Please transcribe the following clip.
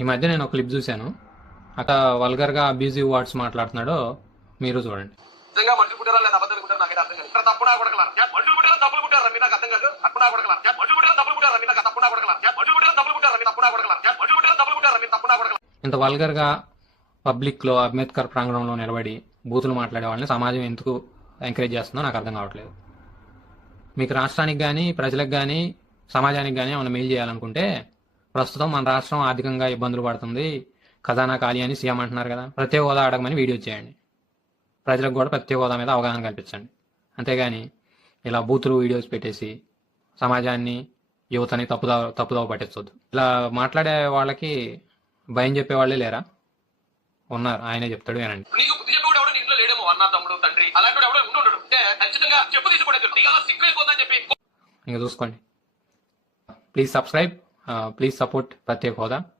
ఈ మధ్య నేను ఒక క్లిప్ చూశాను. అక్కడ వల్గర్గా అబ్యూజివ్ వర్డ్స్ మాట్లాడుతున్నాడో మీరు చూడండి. నిజంగా మనుషులు పుట్టారా లేదా అబద్ధాలు పుట్టారా నాకైతే అర్థం కాదు. తప్పుడా కొడకలా మనుషులు పుట్టారా తప్పులు పుట్టారా మీరు నాకు అర్థం కాదు. తప్పుడా కొడకలా మనుషులు పుట్టారా తప్పులు పుట్టారా మీరు నాకు తప్పుడా కొడకలా మనుషులు పుట్టారా తప్పులు పుట్టారా మీరు తప్పుడా కొడకలా మనుషులు పుట్టారా తప్పులు పుట్టారా మీరు తప్పుడా కొడకలా. ఇంత వల్గర్గా పబ్లిక్లో అంబేద్కర్ ప్రాంగణంలో నిలబడి బూతులు మాట్లాడే వాళ్ళని సమాజం ఎందుకు ఎంకరేజ్ చేస్తుందో నాకు అర్థం కావట్లేదు. మీకు రాష్ట్రానికి కానీ ప్రజలకు కానీ సమాజానికి కానీ ఏమైనా మెయిల్ చేయాలనుకుంటే, ప్రస్తుతం మన రాష్ట్రం ఆర్థికంగా ఇబ్బందులు పడుతుంది, ఖజానా ఖాళీ అని సీఎం అంటున్నారు కదా, ప్రత్యేక హోదా అడగమని వీడియో చేయండి. ప్రజలకు కూడా ప్రత్యేక హోదా మీద అవగాహన కల్పించండి. అంతేగాని ఇలా బూతులు వీడియోస్ పెట్టేసి సమాజాన్ని యువతని తప్పుదోవ పట్టించొద్దు. ఇలా మాట్లాడే వాళ్ళకి భయం చెప్పే వాళ్ళే లేరా? ఉన్నారు, ఆయనే చెప్తాడు వినండి. నీకు బుద్ధి చెప్పేవాడు ఎవడో నీ ఇంట్లో లేడేమో, అన్న తమ్ముడు తండ్రి అలాంటి ఎవడో ఉండడు. అంటే ఖచ్చితంగా చెప్పు తీసుకోవడం నీకు అలా సిగ్గు అయిపోతుందని చెప్పి ఇంకా చూసుకోండి. ప్లీజ్ సబ్స్క్రైబ్, ప్లీజ్ సపోర్ట్ ప్రత్యేక హోదా.